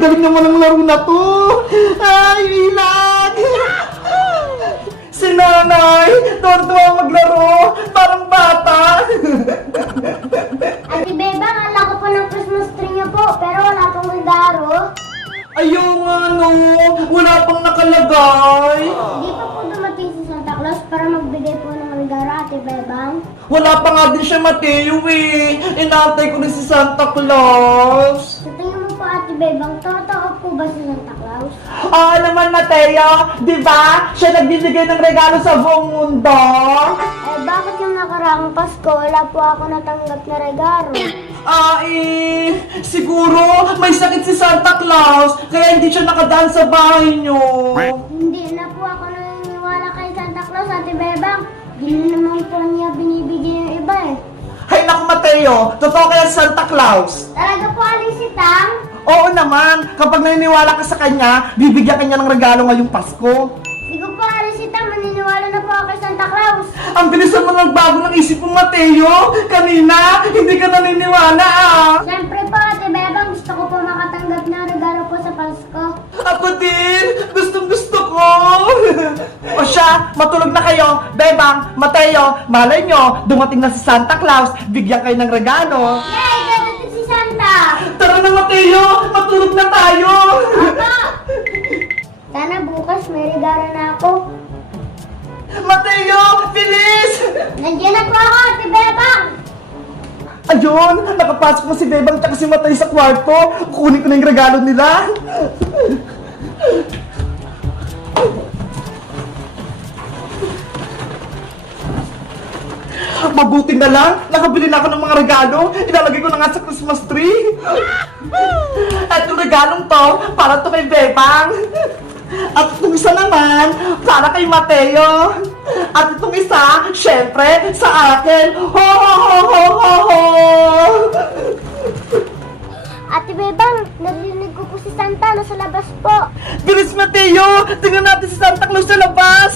Ang galing naman ng laro na to. Ay, ilag. Si nanay, tuwan-tuwa maglaro. Parang bata. Ate Bebang, ala ko po ng Christmas tree niyo po, pero wala pong regalo. Ayaw nga no, wala pang nakalagay. Hindi pa po dumating si Santa Claus para magbigay po ng regalo, Ate Bebang. Wala pa nga din siya, Mateo eh. Inatay ko rin si Santa Claus. Sa tingin mo po, Ate Bebang, totoo po ba si Santa Claus? Oo naman, Mateo. Di ba? Siya nagbibigay ng regalo sa buong mundo. Eh, bakit yung nakaraang Pasko, wala po ako natanggap na regalo? Siguro may sakit si Santa Claus, kaya hindi siya nakadaan sa bahay niyo. Hindi na po ako naniniwala kay Santa Claus, Ate Bebang. Hindi naman po niya binibigay yung iba eh. Hay naku, Mateo, totoo kaya si Santa Claus? Talaga po, Alisitang? Oo naman, kapag naniniwala ka sa kanya, bibigyan ka niya ng regalo ngayong Pasko. Hindi ko po, Alisitang, maniniwala na po ako kay Santa Claus. Ang bilis naman nagbago ng isip mo, Mateo. Kanina, hindi ka naniniwala ah. Siyempre po, Ate Bebang, gusto ko po makatanggap ng regalo po sa Pasko. Ako din, gustong-gusto ko. O siya, matulog na kayo. Bebang, Mateo, malay nyo, dumating na si Santa Claus, bigyan kayo ng regalo. Yay! Dadating si Santa! Tara na, Mateo, matulog na tayo. Papa! Sana bukas may regalo na ako. Mateo, bilis! Nandiyan na po ako, Ate Bebang! Ayun, nakapasok mo si Bebang at si Mateo sa kwarto. Kukunin ko na yung regalo nila. Mabuti na lang, nakabili na ako ng mga regalo. Ilalagay ko na nga sa Christmas tree. At yung regalong to, para to kay Bebang. At itong isa naman, para kay Mateo. At itong isa, syempre, sa akin. Ho, ho, ho, ho, ho, ho. Ate Bebang, narinig ko po si Santa nasa labas po. Bilis, Mateo! Tingnan natin si Santa Claus sa labas!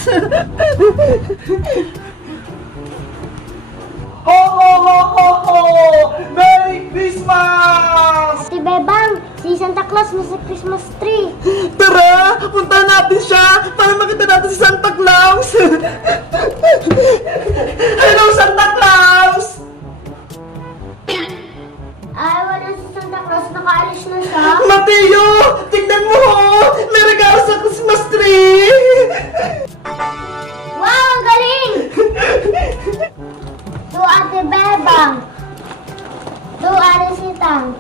Ho, ho, ho, ho, ho! Merry Christmas! Ate Bebang, si Santa Claus nasa Christmas tree. Tara! Puntahan natin siya para makita natin si Santa Claus! Hello, Santa Claus! Ay, wala si Santa Claus, nakaalis na siya. Mateo! Tingnan mo! May regalo sa Christmas tree! Wow, ang galing! To Ate Bebang. To Alisitang.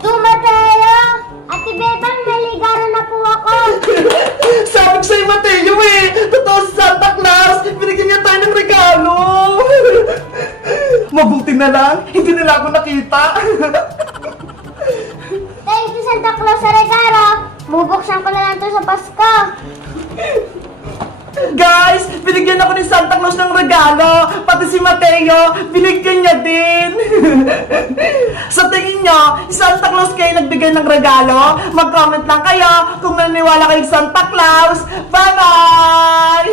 To Mateo. Ate Bebang, naligaro na po ako. Sabi ko sa'yo, Mateo eh! Totoo si Santa Claus! Binigyan niya tayo ng regalo! Mabuti na lang, hindi nila ako nakita. Thank you, Santa Claus, sa regalo. Bubuksan ko na lang to sa Pasko. Guys, binigyan ako ni Santa Claus ng regalo. Pati si Mateo, binigyan niya din. Sa tingin nyo, si Santa Claus kayo nagbigay ng regalo? Mag-comment lang kayo kung naniniwala kayo sa Santa Claus. Bye-bye!